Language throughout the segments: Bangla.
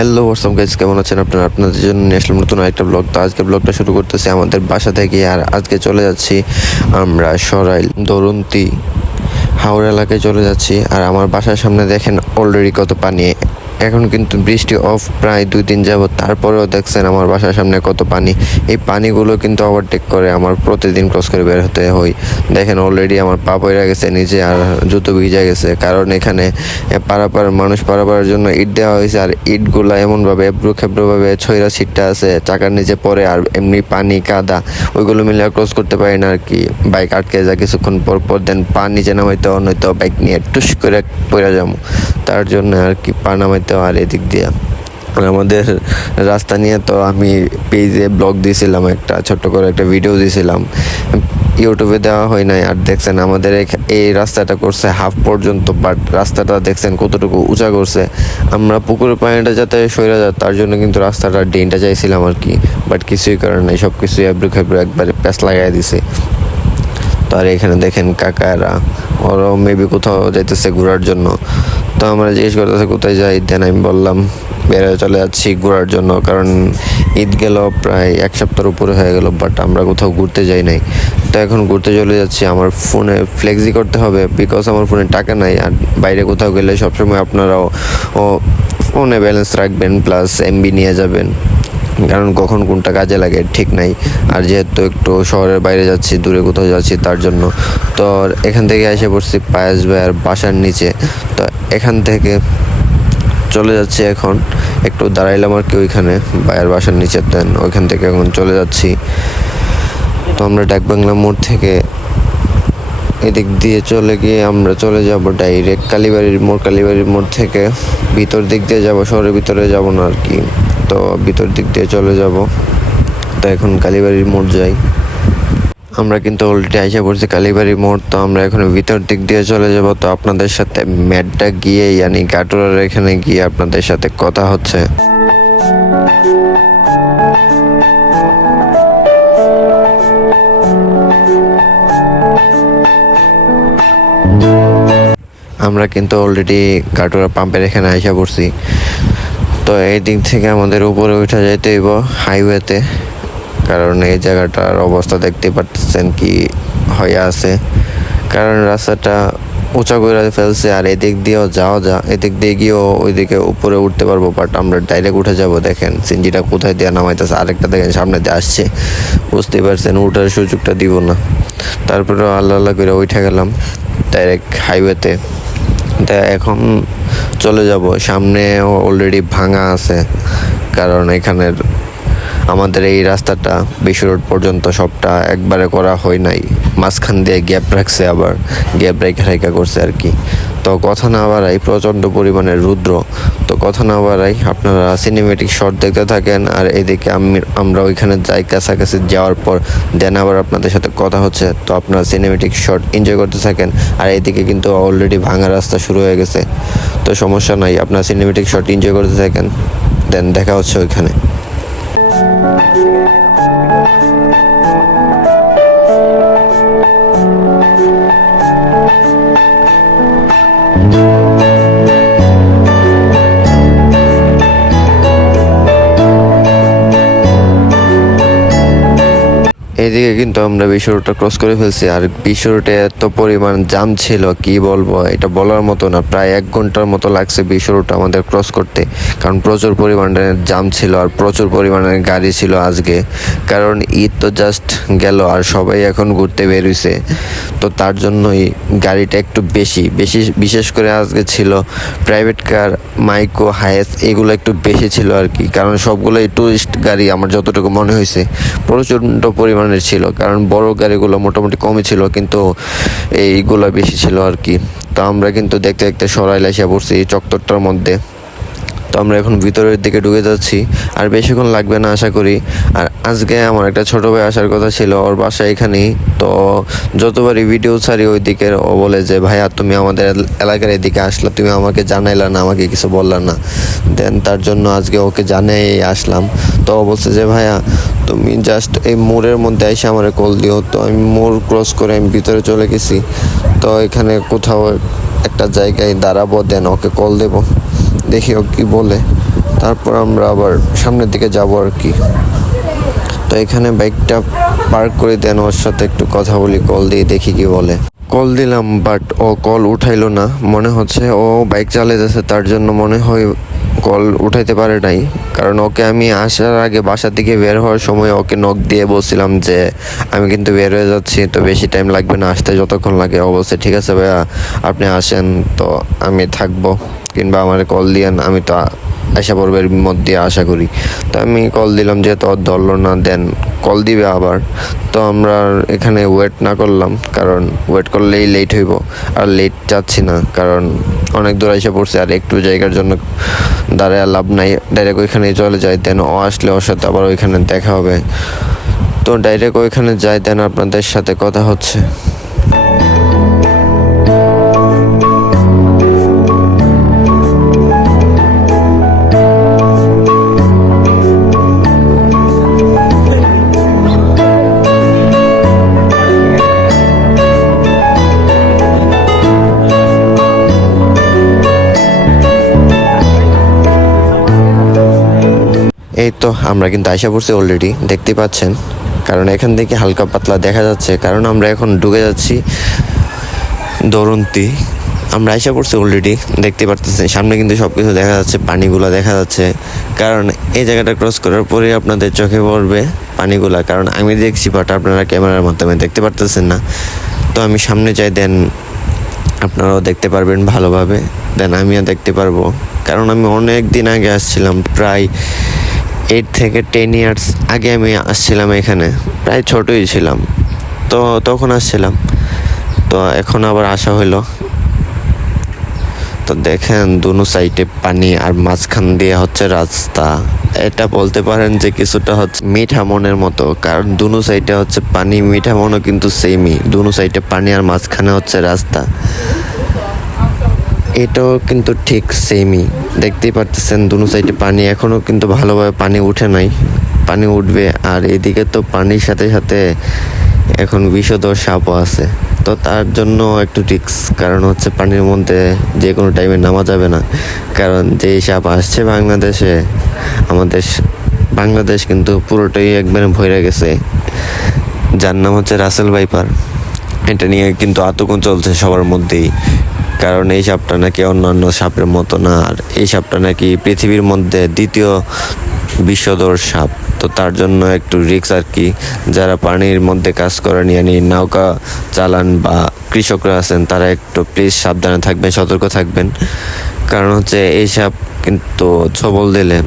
হ্যালো হোয়াটসঅ্যাপ গাইস, কেমন আছেন আপনারা? আপনাদের জন্য নিয়ে আসলাম নতুন একটা ব্লগ। তো আজকে ব্লগটা শুরু করতেছি আমাদের বাসা থেকে। আর আজকে চলে যাচ্ছি আমরা সরাইল দরুন্তি হাওড়া এলাকায় চলে যাচ্ছি। আর আমার বাসার সামনে দেখেন অলরেডি কত পানি। এখন কিন্তু বৃষ্টি অফ প্রায় 2 দিন যাবত, তারপরেও দেখছেন আমার বাসার সামনে কত পানি। এই পানিগুলো কিন্তু ওভারটেক করে আমার প্রতিদিন ক্রস করে বের হতে হয়। দেখেন অলরেডি আমার পা পড়ে গেছে নিচে, আর জুতো ভিজে গেছে, কারণ এখানে মানুষ পারাপারের জন্য ইট দেওয়া হয়েছে। আর ইটগুলো এমনভাবে এবড়ো খেবড়োভাবে ছয়রা ছিটটা আছে, চাকার নিচে পড়ে। আর এমনি পানি কাদা ওইগুলো মিলে ক্রস করতে পারি না আর কি। বাইক আটকে যায় কিছুক্ষণ পর দেন পা নিচে নামাইতে নয়তো বাইক নিয়ে টুস করে পড়ে যাবো, তার জন্য আর কি পা নামাইতে। আর এদিক দিয়ে আমাদের রাস্তা নিয়ে তো আমি পেজে ব্লগ দিয়েছিলাম, একটা ছোট্ট করে একটা ভিডিও দিয়েছিলাম, ইউটিউবে দেওয়া হয় নাই। আর দেখছেন আমাদের এই রাস্তাটা করছে হাফ পর্যন্ত, বাট রাস্তাটা দেখছেন কতটুকু উঁচা করছে। আমরা পুকুরের পানিটা যাতে সরে যায় তার জন্য কিন্তু রাস্তাটা ড্রেনটা চাইছিলাম আর কি, বাট কিছুই করে নাই, সব কিছুই এবড়ো খেবড়ো একবারে প্যাঁচ লাগাই দিছে। তো আর এখানে দেখেন কাকারা, ওরাও মেবি কোথাও যাইতেছে ঘোরার জন্য। তো আমরা জিজ্ঞেস করতেছে কোথায় যাই, দেন আমি বললাম বেরোয় চলে যাচ্ছি ঘোরার জন্য, কারণ ঈদ গেল প্রায় 1 সপ্তাহের উপরে হয়ে গেল, বাট আমরা কোথাও ঘুরতে যাই নাই। তো এখন ঘুরতে চলে যাচ্ছি। আমার ফোনে ফ্লেক্সি করতে হবে, বিকজ আমার ফোনে টাকা নাই। আর বাইরে কোথাও গেলে সবসময় আপনারাও ফোনে ব্যালেন্স রাখবেন, প্লাস এমবি নিয়ে যাবেন, কারণ কখন কোনটা কাজে লাগে ঠিক নাই। আর যেহেতু একটু শহরের বাইরে যাচ্ছি, দূরে কোথাও যাচ্ছি, তার জন্য। তো এখান থেকে এসে পড়ছি পায়েস ভাইয়ের বাসার নিচে। তো এখান থেকে চলে যাচ্ছি, এখন একটু দাঁড়াইলাম আর কি ওইখানে ভাইয়ের বাসার নিচে, দেন ওইখান থেকে এখন চলে যাচ্ছি। তো আমরা ডাকবাংলা মোড় থেকে এদিক দিয়ে চলে গিয়ে আমরা চলে যাব ডাইরেক্ট কালীবাড়ির মোড় থেকে ভিতর দিক দিয়ে যাব, শহরের ভিতরে যাব না আর কি। তো ভিতর দিক দিয়ে চলে যাব। তো এখন কালীবাড়ির মোড় যাই। আমরা কিন্তু অলরেডি আইসা পড়ছি কালীবাড়ি মোড়। তো আমরা এখন ভিতর দিক দিয়ে চলে যাব। তো আপনাদের সাথে ম্যাডটা গিয়ে ইয়ানি গাটুরার এখানে গিয়ে আপনাদের সাথে কথা হচ্ছে। আমরা কিন্তু অলরেডি গাটুরা পাম্পের এখানে আইসা পড়ছি। তো এই দিক থেকে আমাদের উপরে উঠে যেতে হইব হাইওয়েতে, কারণ এই জায়গাটার অবস্থা দেখতে পাচ্ছেন কি হয়ে আছে, কারণ রাস্তাটা উঁচা করে ফেলছে। আর এদিক দিয়েও এদিক দিয়ে গিয়েও ওইদিকে উপরে উঠতে পারবো, বাট আমরা ডাইরেক্ট উঠে যাব। দেখেন সিনজিটা কোথায় দিয়ে নামাইতেছে, আরেকটা দেখেন সামনে দিয়ে আসছে, বুঝতেই পারছেন উঠার সুযোগটা দিব না। তারপরে আল্লাহ করে উঠে গেলাম ডাইরেক্ট হাইওয়েতে। তা এখন চলে যাব, সামনে অলরেডি ভাঙা আছে, কারণ এখানের আমাদের এই রাস্তাটা বিশ্ব রোড পর্যন্ত সবটা একবারে করা হয় নাই, মাঝখান দিয়ে গ্যাপ রাখছে, আবার গ্যাপ রেখা করছে আর কি। তো কথা না বাড়াই, প্রচণ্ড পরিমাণের রুদ্র। তো কথা না বাড়াই, আপনারা সিনেমেটিক শট দেখতে থাকেন। আর এদিকে আমরা ওইখানে যাই, কাছাকাছি যাওয়ার পর দেন আবার আপনাদের সাথে কথা হচ্ছে। তো আপনারা সিনেমেটিক শট এনজয় করতে থাকেন। আর এদিকে কিন্তু অলরেডি ভাঙা রাস্তা শুরু হয়ে গেছে, তো সমস্যা নাই, আপনারা সিনেমেটিক শট এনজয় করতে থাকেন, দেন দেখা হচ্ছে ওইখানে। এদিকে কিন্তু আমরা বিশ্ব রোডটা ক্রস করে ফেলছি। আর বিশ্ব রোডে এত পরিমাণ জাম ছিল কি বলবো, এটা বলার মতো না। প্রায় 1 ঘন্টার মতো লাগছে বিশ্ব রোডটা আমাদের ক্রস করতে, কারণ প্রচুর পরিমাণের জাম ছিল আর প্রচুর পরিমাণের গাড়ি ছিল আজকে, কারণ ঈদ তো জাস্ট গেল আর সবাই এখন ঘুরতে বের হইছে। তো তার জন্যই গাড়িটা একটু বেশি বিশেষ করে আজকে ছিল প্রাইভেট কার, মাইক্রো, হায়েস, এগুলো একটু বেশি ছিল আর কি, কারণ সবগুলোই টুরিস্ট গাড়ি আমার যতটুকু মনে হয়েছে। প্রচণ্ড পরিমাণে পরিমাণের ছিল, কারণ বড় গাড়িগুলো মোটামুটি কমই ছিল কিন্তু এইগুলো বেশি ছিল আর কি। তো আমরা কিন্তু দেখতে দেখতে সরাইল এসে পড়ছি এই চত্বরটার মধ্যে। তো আমরা এখন ভিতরের দিকে ঢুকে যাচ্ছি, আর বেশিক্ষণ লাগবে না আশা করি। আর আজকে আমার একটা ছোট ভাই আসার কথা ছিল, ওর বাসা এখানেই। তো যতবারই ভিডিও ছাড়ি ওই দিকের, ও বলে যে ভাইয়া তুমি আমাদের এলাকার এদিকে আসলে, তুমি আমাকে জানাইলা না, আমাকে কিছু বললা না। দেন তার জন্য আজকে ওকে জানাই আসলাম। তো ও বলছে যে ভাইয়া তুমি জাস্ট এই মোড়ের মধ্যে এসে আমার কল দিও। তো আমি মোড় ক্রস করে আমি ভিতরে চলে গেছি। তো এখানে কোথাও একটা জায়গায় দাঁড়াবো, দেন ওকে কল দেবো, দেখি ও কী বলে। তারপর আমরা আবার সামনের দিকে যাব আর কি। তো এখানে বাইকটা পার্ক করে দেন, ওর সাথে একটু কথা বলি, কল দিয়ে দেখি কি বলে। কল দিলাম, বাট ও কল উঠাইলো না। মনে হচ্ছে ও বাইক চালাইতেছে, তার জন্য মনে হয় কল উঠাইতে পারে নাই। কারণ ওকে আমি আসার আগে বাসা থেকে বের হওয়ার সময় ওকে নক দিয়ে বলছিলাম যে আমি কিন্তু বের হয়ে যাচ্ছি, তো বেশি টাইম লাগবে না আসতে, যতক্ষণ লাগে। অবশ্যই ঠিক আছে ভাইয়া, আপনি আসেন, তো আমি থাকবো, কিংবা আমার কল দিয়েন, আমি তো আশা পর্বের মধ্যে আশা করি। তো আমি কল দিলাম, যেহেতু ওর ধরলো না, দেন কল দিবে আবার। তো আমরা এখানে ওয়েট না করলাম, কারণ ওয়েট করলেই লেট হইব, আর লেট চাচ্ছি না, কারণ অনেক দূর এসে পড়ছে, আর একটু জায়গার জন্য দাঁড়ায় লাভ নাই, ডাইরেক্ট ওইখানেই চলে যায়। দেন ও আসলে ওর সাথে আবার ওইখানে দেখা হবে। তো ডাইরেক্ট ওইখানে যাই, দেন আপনাদের সাথে কথা হচ্ছে। এই তো আমরা কিন্তু আশা পড়ছি অলরেডি, দেখতে পাচ্ছেন, কারণ এখান থেকে হালকা পাতলা দেখা যাচ্ছে, কারণ আমরা এখন ঢুকে যাচ্ছি দরন্তি। আমরা আশা পড়ছি অলরেডি, দেখতে পারতেছেন সামনে কিন্তু সব কিছু দেখা যাচ্ছে, পানিগুলো দেখা যাচ্ছে। কারণ এই জায়গাটা ক্রস করার পরে আপনাদের চোখে পড়বে পানিগুলা, কারণ আমি দেখছি, বাট আপনারা ক্যামেরার মাধ্যমে দেখতে পারতেছেন না। তো আমি সামনে যাই, দেন আপনারাও দেখতে পারবেন ভালোভাবে, দেন আমিও দেখতে পারবো। কারণ আমি অনেক দিন আগে আসছিলাম, প্রায় 8 থেকে 10 ইয়ার্স আগে আমি আসছিলাম এখানে, প্রায় ছোটই ছিলাম, তো তখন আসছিলাম। তো এখন আবার আসা হইলো। তো দেখেন দুনো সাইডে পানি, আর মাঝখান দিয়ে হচ্ছে রাস্তা। এটা বলতে পারেন যে কিছুটা হচ্ছে মিঠামনের মতো, কারণ দুনো সাইডে হচ্ছে পানি, মিঠামনও কিন্তু সেমই, দুনো সাইডে পানি আর মাঝখানে হচ্ছে রাস্তা। এটাও কিন্তু ঠিক সেমই, দেখতেই পারতেছেন দুনো সাইডে পানি, এখনও কিন্তু ভালোভাবে পানি উঠে নাই, পানি উঠবে। আর এদিকে তো পানির সাথে সাথে এখন বিষধর সাপও আছে, তো তার জন্য একটু রিস্ক, কারণ হচ্ছে পানির মধ্যে যে কোনো টাইমে নামা যাবে না। কারণ যেই সাপ আসছে বাংলাদেশে, আমাদের বাংলাদেশ কিন্তু পুরোটাই একবারে ভরে গেছে, যার নাম হচ্ছে রাসেল ভাইপার। এটা নিয়ে কিন্তু আতঙ্ক চলছে সবার মধ্যেই, কারণ এই সাপটা নাকি অন্যান্য সাপের মতো না, আর এই সাপটা নাকি পৃথিবীর মধ্যে দ্বিতীয় বিষধর সাপ। তো তার জন্য একটু রিস্ক আর কি। যারা পানির মধ্যে কাজ করে নিয়ে নৌকা চালান বা কৃষকরা আছেন, তারা একটু প্লিজ সাবধানে থাকবেন, সতর্ক থাকবেন। কারণ হচ্ছে এই সাপ কিন্তু ছবল দিলে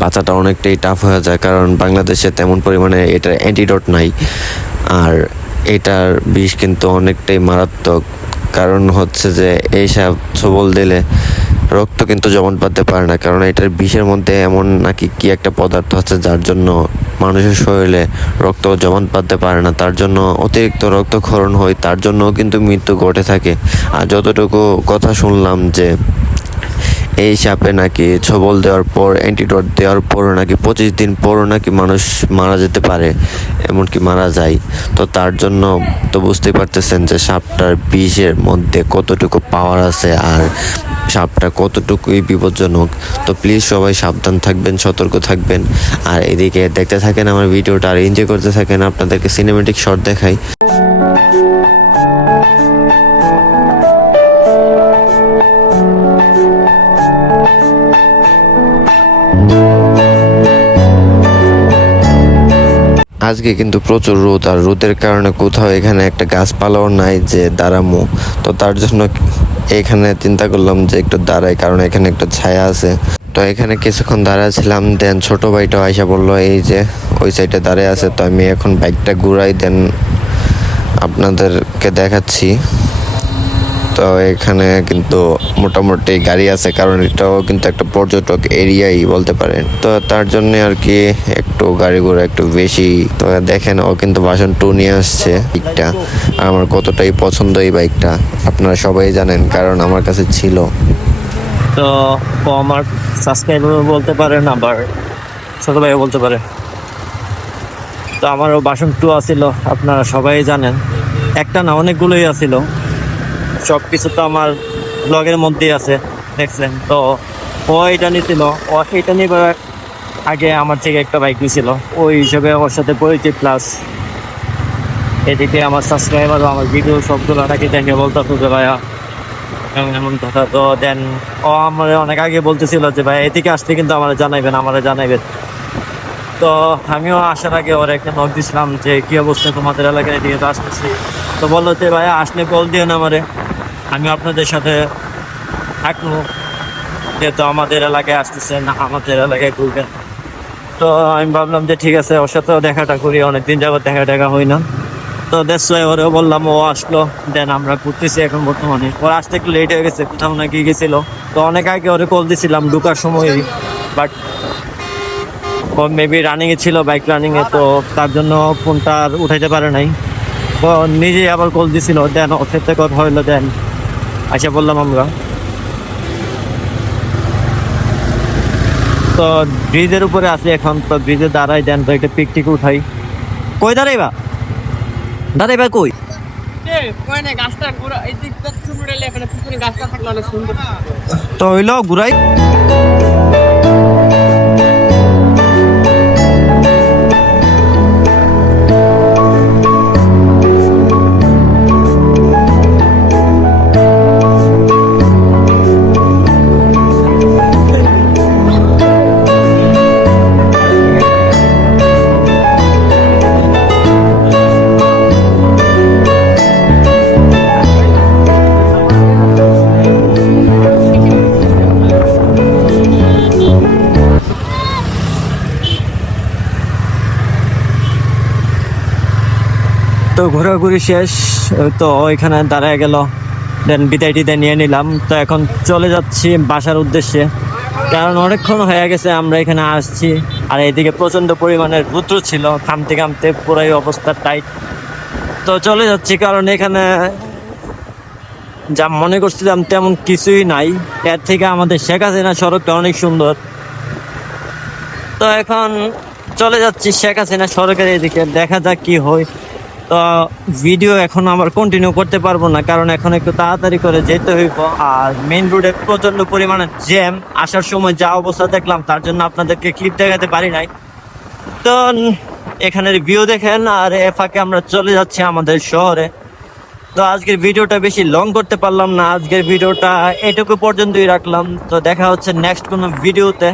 বাঁচাটা অনেকটাই টাফ হয়ে যায়, কারণ বাংলাদেশে তেমন পরিমাণে এটার অ্যান্টিডোট নাই, আর এটার বিষ কিন্তু অনেকটাই মারাত্মক। কারণ হচ্ছে যে এই সাপ ছবল দিলে রক্ত কিন্তু জমাট বাঁধতে পারে না, কারণ এটার বিষের মধ্যে এমন নাকি কি একটা পদার্থ আছে, যার জন্য মানুষের শরীরে রক্ত জমাট বাঁধতে পারে না, তার জন্য অতিরিক্ত রক্তক্ষরণ হয়, তার জন্যও কিন্তু মৃত্যু ঘটে থাকে। আর যতটুকু কথা শুনলাম যে এই সাপে নাকি ছবল দেওয়ার পর, অ্যান্টিডোট দেওয়ার পরও নাকি 25 দিন পরও নাকি মানুষ মারা যেতে পারে, এমনকি মারা যায়। তো তার জন্য তো বুঝতেই পারতেছেন যে সাপটার বিষের মধ্যে কতটুকু পাওয়ার আছে, আর সাপটা কতটুকুই বিপজ্জনক। তো প্লিজ সবাই সাবধান থাকবেন, সতর্ক থাকবেন। আর এদিকে দেখতে থাকেন আমার ভিডিওটা, আর এনজয় করতে থাকেন, আপনাদেরকে সিনেমেটিক শট দেখাই। আজকে কিন্তু প্রচুর রোদ, আর রোদের কারণে কোথাও এখানে একটা গাছপালাও নাই যে দাঁড়ামো। তো তার জন্য এখানে চিন্তা করলাম যে একটু দাঁড়াই, কারণ এখানে একটা ছায়া আছে। তো এখানে কিছুক্ষণ দাঁড়ায় ছিলাম, দেন ছোট ভাইটাও আইসা বললো এই যে ওই সাইডে দাঁড়িয়ে আছে। তো আমি এখন বাইকটা ঘুরাই দেন আপনাদেরকে দেখাচ্ছি। তো এখানে কিন্তু মোটামুটি গাড়ি আছে, কারণ এটাও কিন্তু একটা পর্যটক এরিয়াই বলতে পারেন। তো তার জন্য আর কি একটু গাড়ি ঘোড়া একটু বেশি। তো দেখেন ও কিন্তু ভার্সন 2 নিয়ে আসছে বাইকটা, আর আমার কতটাই পছন্দ এই বাইকটা আপনারা সবাই জানেন, কারণ আমার কাছে ছিল। তো ও আমার সাবস্ক্রাইবার বলতে পারেন, আবার ছোট ভাইও বলতে পারে। তো আমারও ভার্সন 2 আসিল, আপনারা সবাই জানেন। একটা না, অনেকগুলোই আসিল। সব কিছু তো আমার ব্লগের মধ্যেই আছে, দেখছেন। তো ও এটা নিছিল, ও এটা নিবার আগে আমার থেকে একটা বাইক নিছিল, ওই হিসেবে ওর সাথে পরিচিত। প্লাস এদিকে আমার সাবস্ক্রাইবারও আমার ভিডিও সবগুলো নাকি দেখে বলতো যে ভাইয়া এমন এমন কথা। তো দেন ও আমার অনেক আগে বলতেছিল যে ভাই এদিকে আসলে কিন্তু আমার জানাইবেন। তো আমিও আসার আগে ওর একটা নক দিছিলাম যে কি অবস্থা তোমাদের এলাকায়, এদিকে তো আসতেছি। তো বললো যে ভাইয়া আসলে কল দিও না আমারে, আমি আপনাদের সাথে থাকবো, যেহেতু আমাদের এলাকায় আসতেছেন, আমাদের এলাকায় ঘুরবেন। তো আমি ভাবলাম যে ঠিক আছে, ওর সাথেও দেখাটা করি, অনেকদিন যাবত দেখা হয় না। তো দ্যাটস ওয়াই ওরেও বললাম, ও আসলো। দেন আমরা ঘুরতেছি এখন বর্তমানে। ওর আসতে একটু লেট হয়ে গেছে, কোথাও নাকি গেছিল। তো অনেক আগে ওরে কল দিছিলাম ঢুকার সময়ই, বাট ও মেবি রানিং এ ছিল, বাইক রানিং এ। তো তার জন্য ফোনটা আর উঠাইতে পারে নাই। তো নিজেই আবার কল দিছিল, দেন ওর সাথে কথা হইলো। দেন আচ্ছা বললাম আমরা। তো ব্রিজের উপরে আছি এখন। তো ব্রিজে দাঁড়াই, দেন তো একটা পিকটিক উঠাই। কই দাঁড়াইবা কই? তো হইলো ঘুরাই। তো ঘোরাঘুরি শেষ, তো এখানে দাঁড়ায় গেল। দেন বিদায়টিতে নিয়ে নিলাম। তো এখন চলে যাচ্ছি বাসার উদ্দেশ্যে, কারণ অনেকক্ষণ হয়ে গেছে আমরা এখানে আসছি। আর এদিকে প্রচন্ড পরিমাণের রৌদ্র ছিল, ঘামতে পুরাই অবস্থা টাইট। তো চলে যাচ্ছি, কারণ এখানে যা মনে করছিলাম তেমন কিছুই নাই। এর থেকে আমাদের শেখ হাসিনা সড়কটা অনেক সুন্দর। তো এখন চলে যাচ্ছি শেখ হাসিনা সড়কের এদিকে, দেখা যাক কি হয়। তো ভিডিও এখন আবার কন্টিনিউ করতে পারবো না, কারণ এখন একটু তাড়াতাড়ি করে যেতে হইব। আর মেইন রোডে প্রচন্ড পরিমাণে জ্যাম, আসার সময় যা অবস্থা দেখলাম তার জন্য আপনাদেরকে ক্লিপ দেখাতে পারি নাই। তো এখানের ভিউ দেখেন, আর এ ফাঁকে আমরা চলে যাচ্ছি আমাদের শহরে। তো আজকের ভিডিওটা বেশি লং করতে পারলাম না, আজকের ভিডিওটা এটুকু পর্যন্তই রাখলাম। তো দেখা হচ্ছে নেক্সট কোনো ভিডিওতে।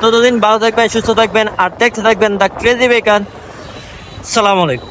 ততদিন ভালো থাকবেন, সুস্থ থাকবেন, আর দেখতে থাকবেন দ্য ক্রেজি বেকার। সালাম আলাইকুম।